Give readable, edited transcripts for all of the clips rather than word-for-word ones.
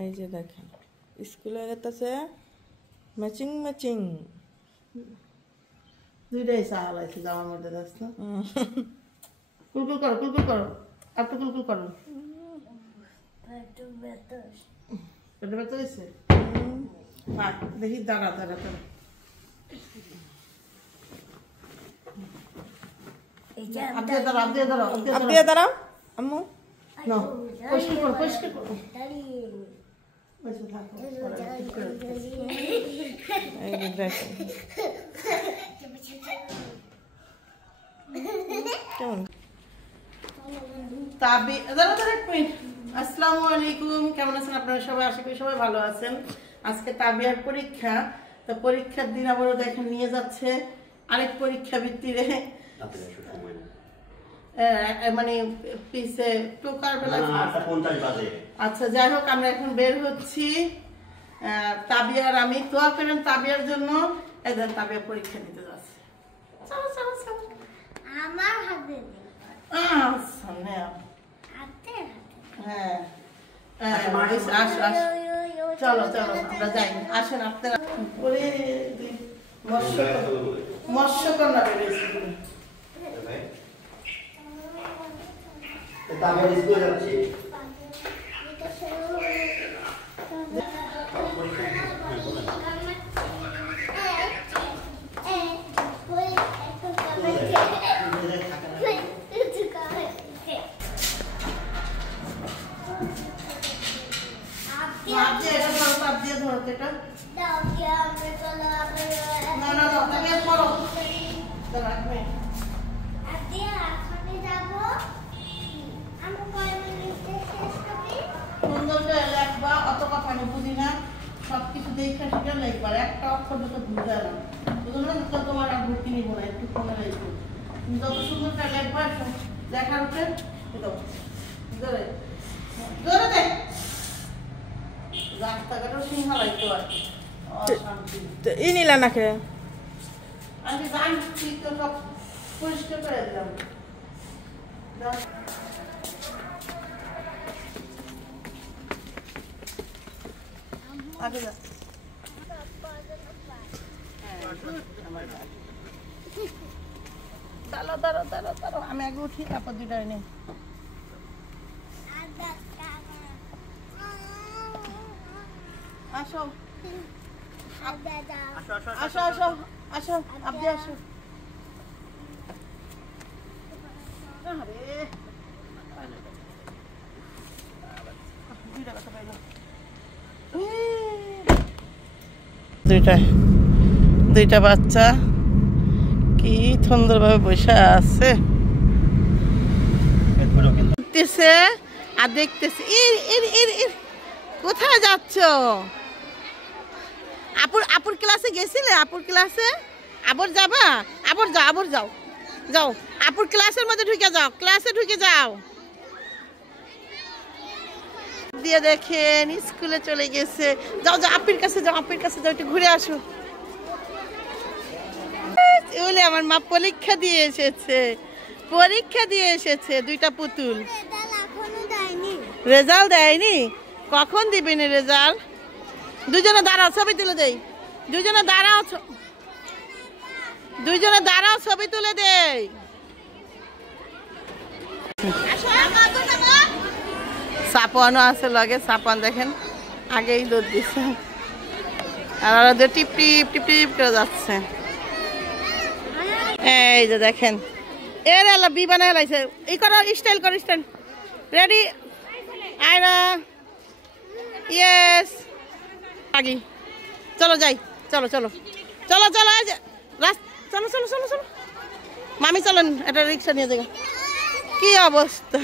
এই যে দেখেন স্কুলে যেতেছে ম্যাচিং ম্যাচিং দুইটাই চাল আছে জামার মধ্যে যাচ্ছে কুলকুল করো আর তো কুলকুল করো পেটে ব্যথা হয়েছে দেখি দাঁড়া আপনি দাঁড়াও আম্মু না পরিষ্কার করো আসসালামু আলাইকুম, কেমন আছেন আপনারা সবাই? আশা করি সবাই ভালো আছেন। আজকে তাবিয়ার পরীক্ষা, তো পরীক্ষার দিন আবারও দেখেন নিয়ে যাচ্ছে আরেক পরীক্ষা ভিত্তিরে, মানে পিছে টোকার বেলা। আচ্ছা যাই হোক, আমরা এখন বের হচ্ছি। তাবিয়ার আমি দোয়া করেন তাবিয়ার জন্য। এদের তাবিয়া পরীক্ষা দিতে যাচ্ছে। আমার হাতে হ্যাঁ চলো আমরা যাই। আসেন আপনারা। মৎস্যকন্যা বেরিয়েছি। সবকিছু দেখে সেটা লিখবার, একটা অক্ষর দুটো বুঝতে না বুঝলো না, তোমার আর ভর্তি নিব না, একটু ফোনে লিখবো। যত সুন্দরটা লিখবার লেখার উপরে রাস্তাঘাটও সিংহালাইতো আর কি। ই নিলা নাকি আমি জানছি তো, সব পরিষ্কার করে দিলাম। আগে যা দাঁড়ো, আমি আগে উঠি, তারপর দুইটা নেই। আসো আপনি আসো। দুইটা বাচ্চা কি সুন্দরভাবে বসে আছে আর দেখতেছে। কোথায় যাচ্ছ? আপুর ক্লাসে গেছিলে? আপুর ক্লাসে আবার যাবা? আবার যাও আপুর ক্লাসের মধ্যে ঢুকে যাও, ক্লাসে ঢুকে যাও। দিয়ে দেখেন স্কুলে চলে গেছে। যাও আপির কাছে যাও, একটু ঘুরে আসো। বলে আমার মা পরীক্ষা দিয়ে এসেছে দুইটা পুতুল। রেজাল্ট দেয়নি? কখন দিবেন রেজাল্ট? দুজনে দাঁড়াও, ছবি তুলে দেই। দুজনে দাঁড়াও ছবি তুলে দেই। সাপানো আছে লগে, সাপান দেখেন আগেই দুধ দিচ্ছে, আর টিপ টিপ করে যাচ্ছে। এই যে দেখেন এর বি বানায় লাইছে। এই করো, স্টাইল করো, স্টাইল। রেডি আয়রা, ইয়েস। আগি চলো যাই, চলো মামি চলেন, একটা রিক্সা নিয়ে যাই। কি অবস্থা,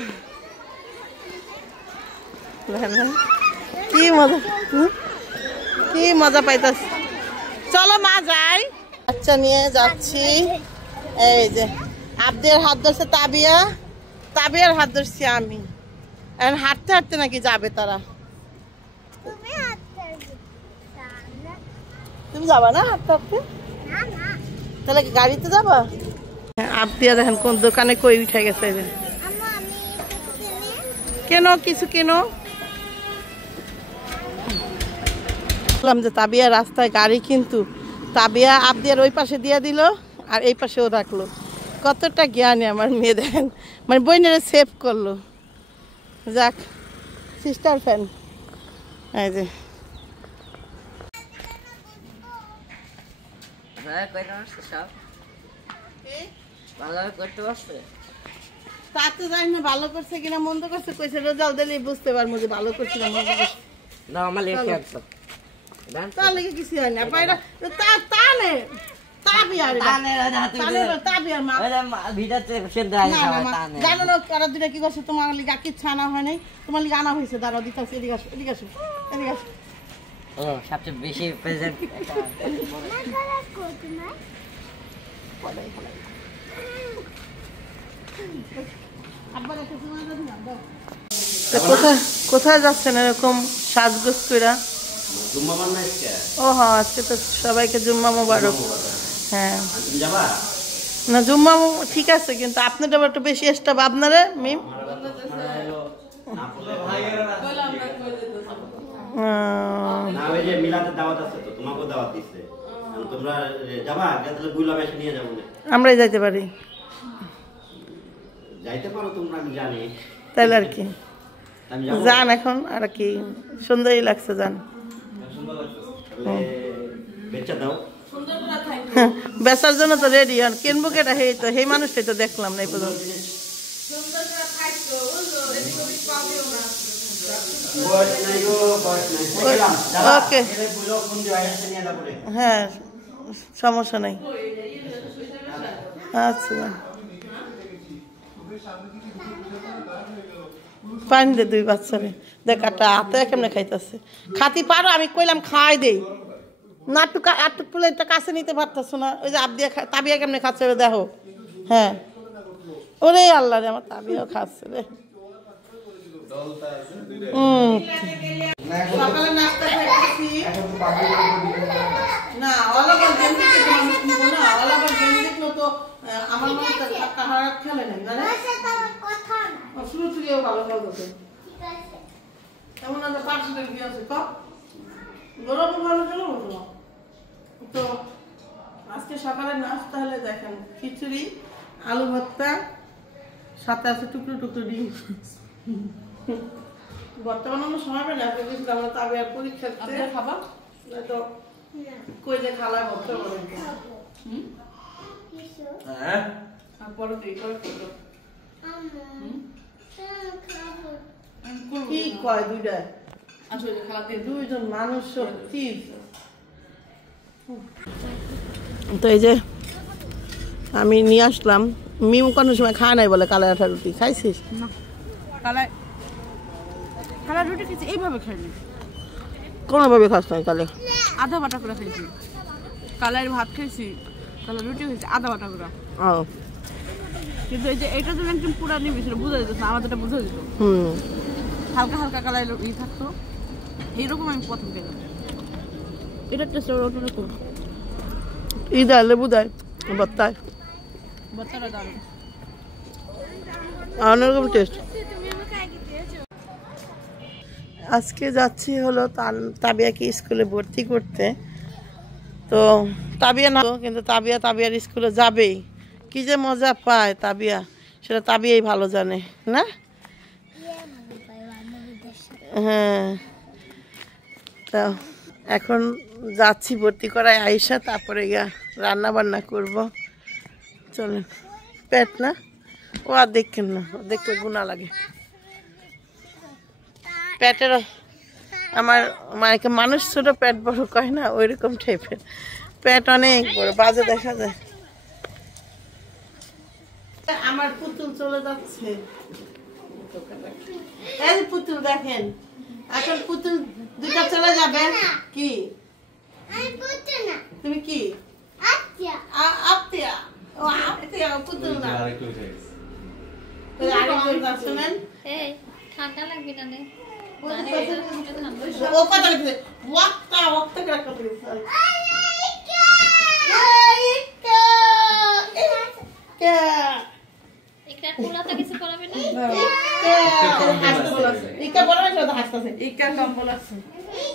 কি মজা পাইতাস। চলো মা যাই, বাচ্চা নিয়ে যাচ্ছি। এই যে আব্দের হাত ধরছে তাবিয়ার হাত ধরছি আমি। এখন হাঁটতে নাকি যাবে তারা। তুমি যাবা না হাঁটতে? তাহলে কি গাড়িতে যাবা? আব্দিয়া দেখেন কোন দোকানে কই উঠে গেছে। কেন কিছু কেন? বললাম যে তাবিয়া রাস্তায় গাড়ি, কিন্তু তাবিয়া আবদিয়ার ওই পাশে দিয়ে দিল আর এই পাশেও রাখলো। কতটা জ্ঞানী আমার মেয়ে, দেখেন মানে বইনেরা সেভ করলো। যাক, সিস্টার ফ্যান। এই যে তা তো জানি না ভালো করছে কিনা মন্দ করছে, কইছে রেজাল্ট দিলে বুঝতে পারবো যে ভালো করছে না মন্দ করছে। তাহলে কিছু হয় না তাহলে জানো না কারা দুটা কি করছে, তোমার লিগে কি ছানা হয় নাই, তোমার লিগে আনা হয়েছে। দাঁড়াও দিতেছি, এদিকে আসো, এদিকে আসো, এদিকে আসো। সবচেয়ে বেশি প্রেজেন্ট কোথায় যাচ্ছেন এরকম সাজগোজ কইরা? ও হ্যাঁ, আজকে তো সবাইকে জুম্মা মোবারক। হ্যাঁ না, জুম্মা ঠিক আছে, কিন্তু আপনার আবার একটু বেশি স্টাফ আপনারা মিম। আমরাই যাইতে পারি, তাইলে আর কি যান এখন, আর কি সুন্দরই লাগছে, যান। বেচার জন্য তো রেডি হন, কিনবো কেটা হে তো সেই মানুষটাই তো দেখলাম না এই পর্যন্ত। ওকে, হ্যাঁ সমস্যা নাই। আচ্ছা, পানি দে দুই বাচ্চারে, দেখ একটা হাতে কেমনে খাইতেছে। খাতি পারো? আমি কইলাম খাই দেই না, একটু প্লেটটা কাছে নিতে পারতেছো না। ওই যে আবদিয়া তাবিয়া কেমনে খাচ্ছে দেখো। হ্যাঁ, ওরে আল্লাহ রে, আমার তাবিয়াও খাচ্ছে রে। সকালে নাস্তা খাইতেছি না, অলাবার গেম দেখতে না, অলাবার গেম দেখলো তো আমার মনে কাহার খেলে নাই জানে, শুরু থেকেও ভালো খেলতে। এমন একটা পার্সেন্টেজ কি আছে কম গরম ভালো খেলো তো। আজকে সকালে নাস্তা হলে দেখেন খিচুড়ি, আলু ভর্তা, সাথে আছে টুকরো টুকরো ডিম। বর্তমানে আমরা সময় পেলে আমরা তবে আর পরীক্ষা খাবা তো কই যে খালা ভর্তা করে কি কয় দুইটা দুইজন মানুষ সত্যি। তো এই যে আমি নিয়ে আসলাম, মিম কোনো সময় খায় নাই বলে কালাই আঠা রুটি। খাইছিস? কালাই রুটি খেয়েছি, এইভাবে খাইনি। কোনোভাবে খাস নাই? কালে আধা বাটা করে খেয়েছি, কালাই ভাত খেয়েছি, কালাই রুটি খেয়েছি আধা বাটা করে। কিন্তু এই যে এটা তো একদম পুরা নিবি ছিল, বুঝা যেত না, আমাদেরটা বুঝা যেত। হালকা হালকা কালাই ই থাকতো, এইরকম আমি প্রথম খেলাম। এটার টেস্ট অন্যরকম। ই দেয় লেবু দেয় বত্তায়, বত্তাটা দারুণ, অন্যরকম টেস্ট। আজকে যাচ্ছি হলো তাবিয়াকে স্কুলে ভর্তি করতে। তো তাবিয়া না, কিন্তু তাবিয়ার স্কুলে যাবেই। কি যে মজা পায় তাবিয়া, সেটা তাবিয়াই ভালো জানে না। হ্যাঁ, তো এখন যাচ্ছি ভর্তি করায় আইসা, তারপরে গিয়া রান্না বান্না করব। চলেন, পেট না ও আর দেখেন না, দেখতে গুণা লাগে পেটের। আমার মাকে মানুষ ছোট পেট বড় কয় না, ওই রকম টাইপের পেট, অনেক বড়, বাজে দেখা যায়। আমার পুতুল চলে যাচ্ছে, এই পুতুল দেখেন, এখন পুতুল দুইটা চলে যাবে। কি তুমি কি আত্মীয়া? ও আত্মীয়া, পুতুল না। শুনেন ঠান্ডা লাগবে না, ও কথা লিখছে ওয়াক্তা ওয়াক্তা করে কথা লিখছে। একটা কোলাটা কিছু করাবে না, ইকা বলা আছে, ইকা বলা আছে, হাসতাছে, ইকা কম বলা আছে।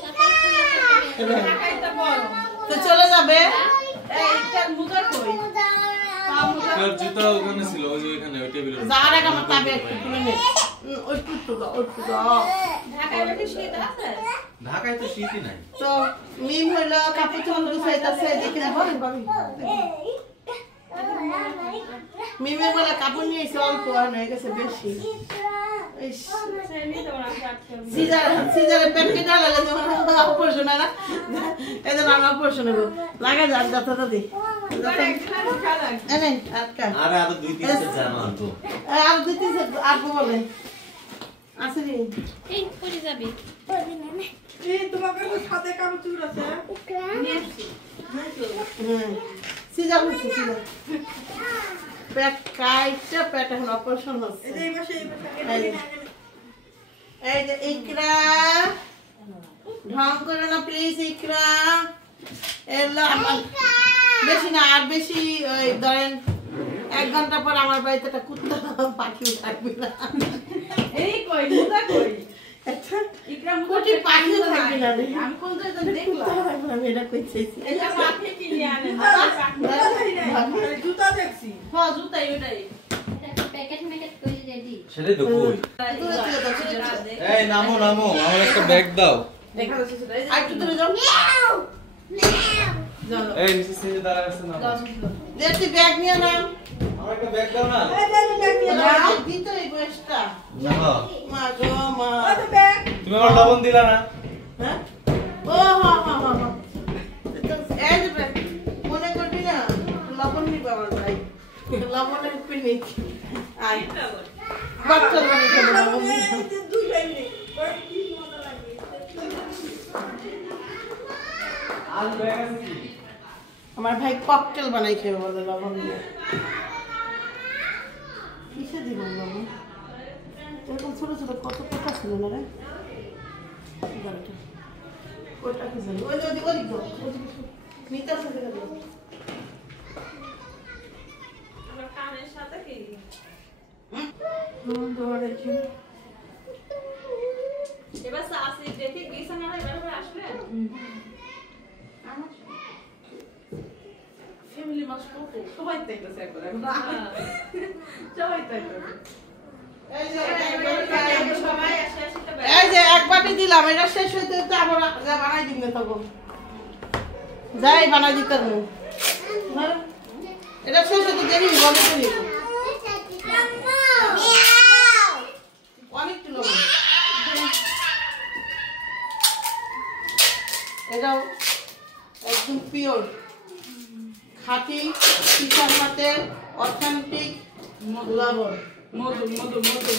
তারপর কোলাটা তো চলে যাবে এইটা মুজা কই তোর জুতা ওখানে ছিল ওই যে ওখানে ওই টেবিলে যাওয়ার আগে আমার তাবে একটু তুলে নে ওই টুটু দাও ঢাকায় তো শীতই নাই তো মিম হইলো কাপড় চোপড় গুছাইতাছে দেখে বলেন ভাবি মিমে বলে কাপড় নিয়ে এসে অল্প আর হয়ে গেছে বেশি সিজারে পেট কেটে লাগলে যখন অপারেশন হয় না এই জন্য আমি অপারেশন হবো লাগা যাক যাত্রাটা দিই আরে আরো 2-3 সেট জামা আনবো আর 2-3 সেট আনবো বলে আছে রে এই পরে যাবি তোমাকে সাথে কাপড় চুর আছে সিজার হচ্ছে সিজার পেট কাইটা পেট এখন অপারেশন হচ্ছে এই যে ইকরা ঢং করে না প্লিজ ইকরা এলা আমার বেশি না আর বেশি ওই ধরেন 1 ঘন্টা পর আমার বাড়িতে একটা কুত্তা পাখি থাকবে না এই কই মুদা কই আচ্ছা ইকরা কোটি পাখি থাকবে না আমি কোন জায়গা দেখলাম আমি এটা কইছি এটা পাখি কিনে আনে জুতা দেখছি হ্যাঁ জুতাই ওটাই প্যাকেট ম্যাকেট করে রেডি সেটাই তো কই এই নামো নামো আমার একটা ব্যাগ দাও দেখা যাচ্ছে সেটাই আর একটু দূরে যাও এই নিচে সিজে দাঁড়া আছে না দেখি ব্যাগ নিয়ে নাও আমার একটা ব্যাগ দাও না দিতে এই বয়সটা না মা গো মা তুমি আমার লবণ দিলা না হ্যাঁ ও হ্যাঁ হ্যাঁ হ্যাঁ এই যে মনে করবি না লবণ নিবা আমার ভাই লবণের পিনিক আই বাচ্চা লাগে কেন লবণ আর ব্যাগ আছে কি আমার ভাই ককটেল বানাই খেয়ে বলে লবণ দিয়ে কিসে দিব লবণ এরকম ছোট ছোট কত কোটা ছিল না রে কোটা কি জানি ওই ওই ওই গো মিতা সাথে গেল আমার কানের সাথে কি দৌড়ে কি এবার আসি দেখি বিছানা এবার আসলে ফ্যামিলি মাস কত সবাই দেখতেছে একবার সবাই দেখতেছে এই যে এক বাটি দিলাম এটা শেষ হইতে হইতে আবার বানাই দিন না তখন যাই বানাই দিতে এটা শেষ হইতে দেরি বলে দেরি অনেক কিলো এটাও একদম পিওর খাঁটি পিঠার মাতের অথেন্টিক লবণ মধু মধু মধু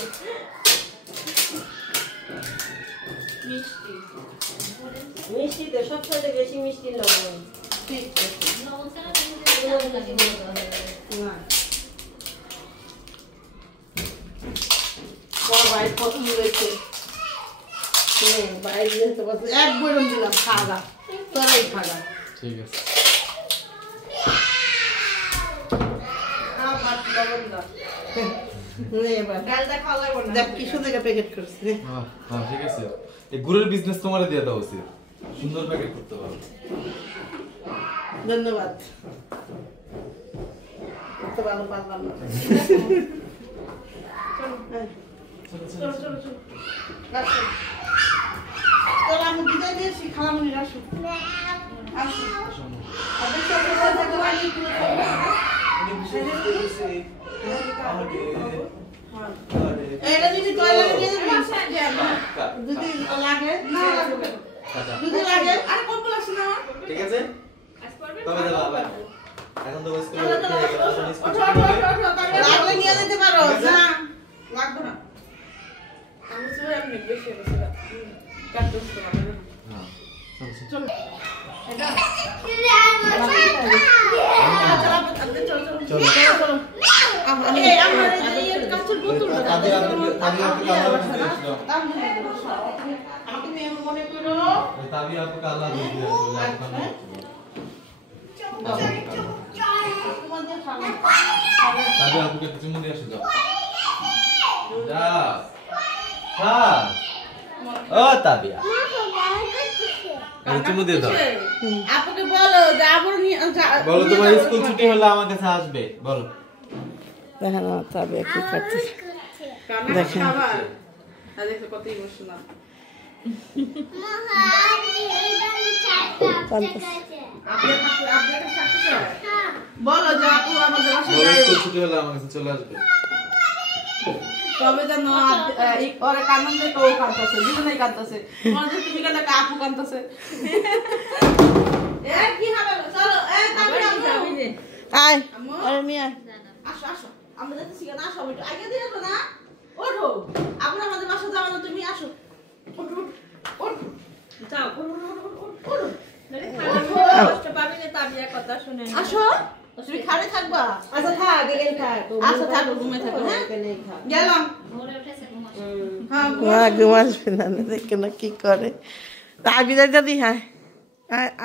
মিষ্টিতে সবচেয়ে বেশি মিষ্টি লবণ ঠিক লবণ ছাড়া ভালো লাগে না সবাই পছন্দ হয়েছে বাইরে যেতে পারছে এক বইরম দিলাম খাগা তোরাই খাগা ঠিক আছে দেখ কি সুন্দর প্যাকেট করছে হ্যাঁ ঠিক আছে এই গুড়ের বিজনেস তোমারে দিয়ে দাও উচিত সুন্দর প্যাকেট করতে পারো ধন্যবাদ এত ভালো পারলাম না চলো চলো চলো চলো আমি বিদায় দিয়েছি খালামুনি আসো আসো আপনি সবাই সাথে বাড়ি পুরো এটা যদি টয়লেটে নিয়ে যাবি যদি লাগে না লাগবে যদি লাগে আরে কত লাগছে না ঠিক আছে তবে দেবো আবার এখন তো স্কুলে লাগলে নিয়ে যেতে পারো না লাগবে না আমি তো এমনি বেশি বেশি কাটতে পারবো না চলো এটা চলো এই আমরা এই কাচের বোতল আপনি মনে করো তাবি आपको আল্লাহ দিয়ে দিয়েছে তোমাদের খানা তাবি आपको কিছু মনে আসে যাও যা হ্যাঁ ও তাবিয়া আরে চুমু দিয়ে দাও। আপুকে বলো যে আবুর বলো তোমার স্কুল ছুটি হলে আমার কাছে আসবে বলো। দেখেন তবে কি করতেছে দেখেন দেখো কত ইমোশনাল বলো যে আপু আমাদের বাসায় বলো যাবে স্কুল ছুটি হলে আমার কাছে চলে আসবে। তবে যেন ওরে কান্না দেখে ও কাঁদতেছে দুজনেই কাঁদতেছে মনে হচ্ছে তুমি কাঁদলে আপু কাঁদতেছে এ কি হবে চলো এ তারপরে আয় আরে মিয়া আসো আসো আমরা যাচ্ছি কেন আসো একটু আগে দিয়ে আসো না ওঠো আপনি আমাদের বাসা যাও না তুমি আসো ওঠো ওঠো যাও ওঠো আসো তুমি খাড়ে থাকবা আচ্ছা থাক এখানে থাক আচ্ছা থাকো ঘুমে থাকো হ্যাঁ এখানেই থাক গেলাম ভোরে উঠেছে ঘুমাস হ্যাঁ ঘুমাসবে না দেখে না কি করে তাই বিদায় দাদি হ্যাঁ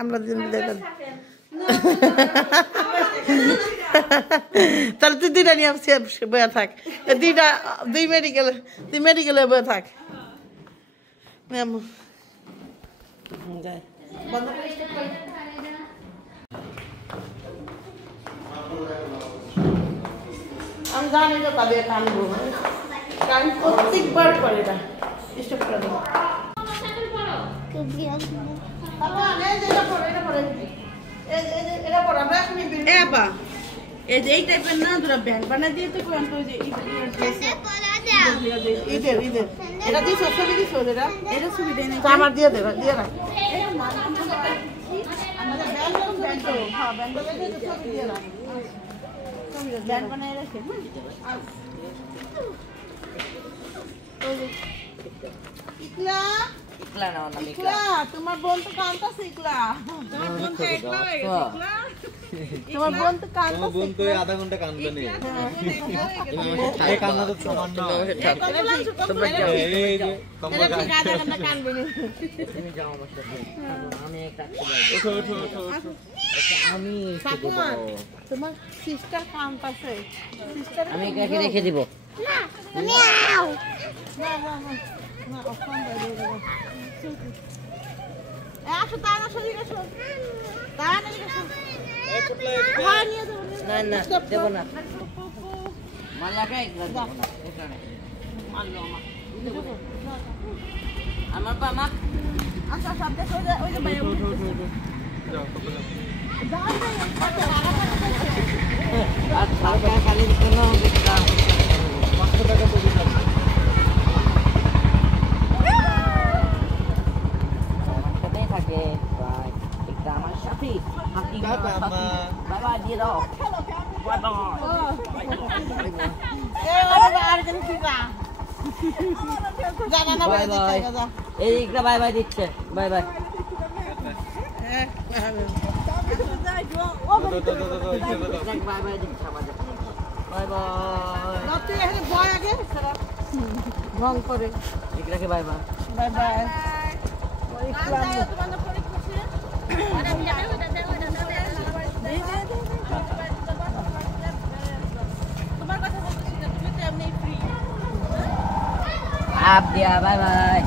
আমরা দিন বিদায় দাদি তাহলে তুই দুইটা নিয়ে বয়ে থাক দুই মেডিকেলে বয়ে থাক যাই আমি জানি তো তবে কানবো কারণ প্রত্যেকবার করে এটা স্টপ করে দেবো এ বা এই যে এই টাইপের না তোরা ব্যাংক বানাই দিয়ে তো কোন তো যে ঈদের এটা দিছো ছবি দিছো এটা এটা সুবিধা নেই আমার দিয়ে দেবা দিয়ে রাখ ব্যাংক বানাই রাখে ইকলা ইকলা না নাম ইকলা তোমার বোন তো কাঁদতাছে ইকলা তোমার বোন তো আমার বোন তো এই আধা ঘন্টা কাঁদবে না। এই কান্না তো সমান না। এই যে কম্বল কাঁদবে না তুমি যাও আমার সাথে আমি কাটতে যাই ওঠো ওঠো ওঠো ওঠো। আমি ঠাকুমা তোমার সিস্টার কাঁদতাছে সিস্টার আমি এটাকে রেখে দিব আসো তারা শরীর আসো তারা নিয়ে আসো হ্যাঁ নিয়ে যাবো না না দেব না মালাটা একবার দেব না এখানে আমার পা মা আচ্ছা আচ্ছা দেখো ওই যে বাইরে যাও কম্বল আর সরকার খালি কোনো 500 টাকা তো দিলাম। সাথেই থাকে বাই একটা আমার সাথে হাতি টাটা মা। বাই বাই দিয়ে দাও বাই বাই বাই বাই এই একটা বাই বাই দিচ্ছে বাই বাই বাই বাই দিচ্ছে আমাদের বাই বাই তুই এখানে বয় আগে ভং করে এটাকে বাই বাই বাই বাই তোমার কথা বলতেছি না তুমি তো এমনি ফ্রি आप दिया बाय बाय